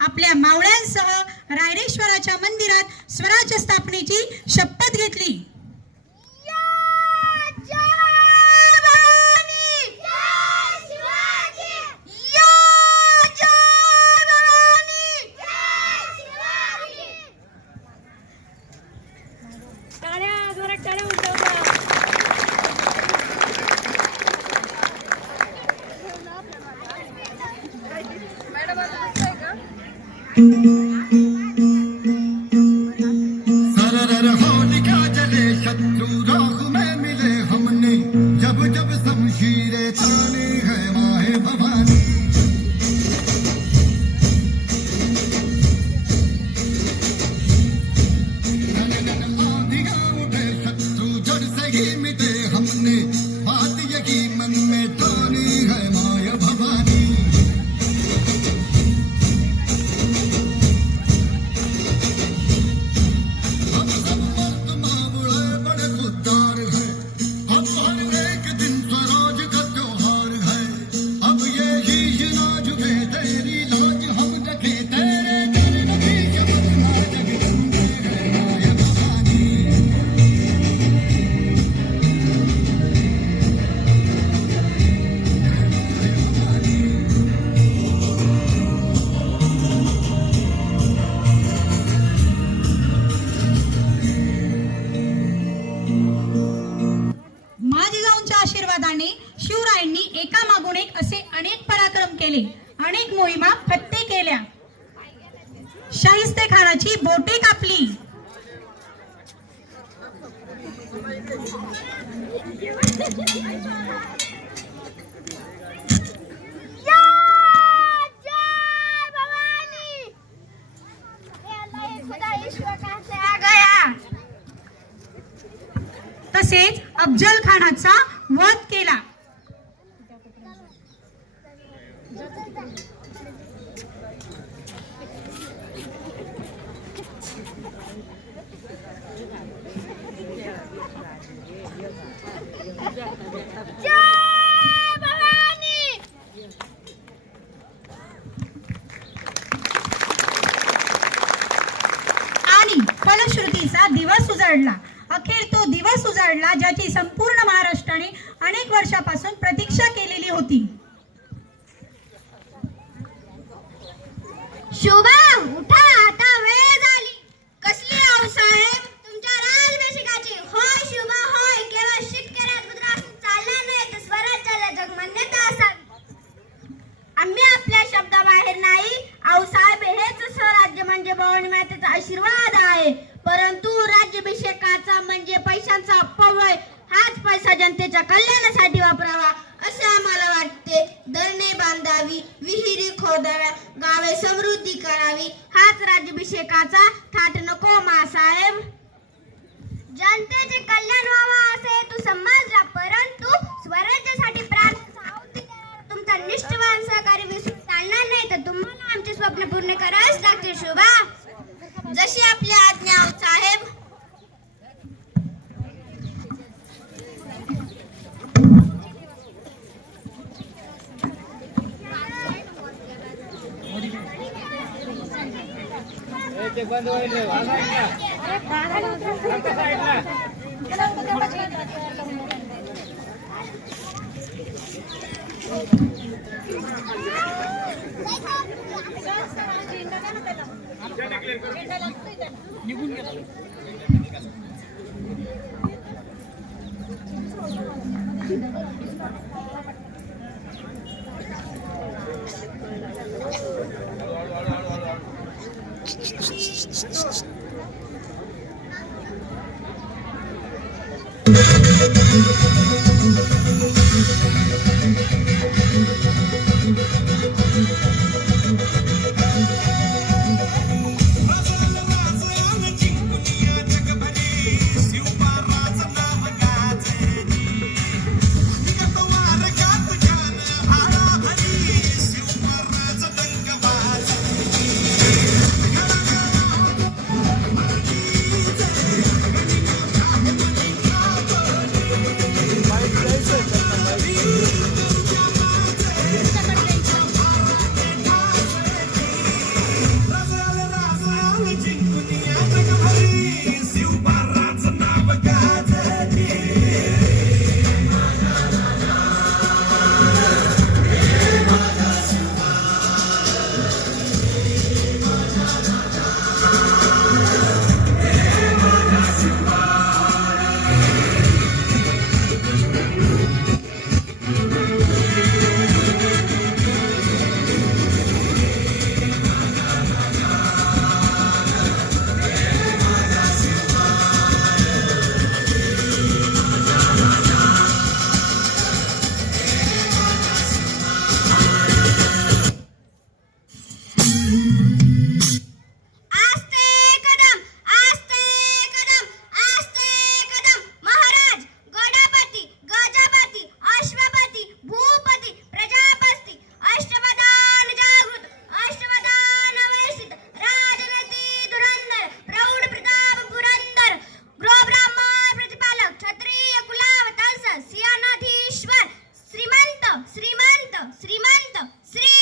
आपल्या मावळ्यांसह रायरेश्वराच्या मंदिरात स्वराज्य स्थापनेची शपथ घेतली. शिवरायांनी एकामागून एक असे अनेक पराक्रम केले, अनेक मोहिमा फत्ते केल्या. शाहिस्तेखानाची बोटे कापली. तसेच अफजल खानाचा वध केला. आणि फलश्रुतीचा दिवस उजाडला. अखेर तो दिवस उजाडला ज्याची संपूर्ण महाराष्ट्राने अनेक वर्षापासून प्रतीक्षा केलेली होती. शोभा, उठा, आता वेळ झाली. कसली आऊसाहेब तुमच्या राजभिषेकाची? होय शोभा, होय. केवळ शेतकऱ्यात मुद्रा चालणार नाही तर स्वराज्याला जगमान्यता असावी. आम्ही आपल्या शब्दाबाहेर नाही. आऊसाहेब, हेच स्वराज्य म्हणजे भवानी मातेचा आशीर्वाद आहे. परंतु राज्याभिषेकाचा म्हणजे पैशांचा अपव्यय. हाच पैसा जनतेच्या कल्याणासाठी वापरावा असे आम्हाला वाटते. धरणे बांधावी, विहिरी खोदाव्या, गावे समृद्धी करावी. हाच राज्याभिषेकाचा थाट नको मासाहेब. जनतेचे कल्याण व्हावा असे हेतू समजला, परंतु स्वराज्यासाठी तुमचा निष्ठावान सहकारी विसरून चालणार नाही. तर तुम्हाला आमचे स्वप्न पूर्ण करावेच लागतील शोभा. जशी आपली आज्ञा साहेब. निघून गेला. श्रीमंत श्रीमंत श्री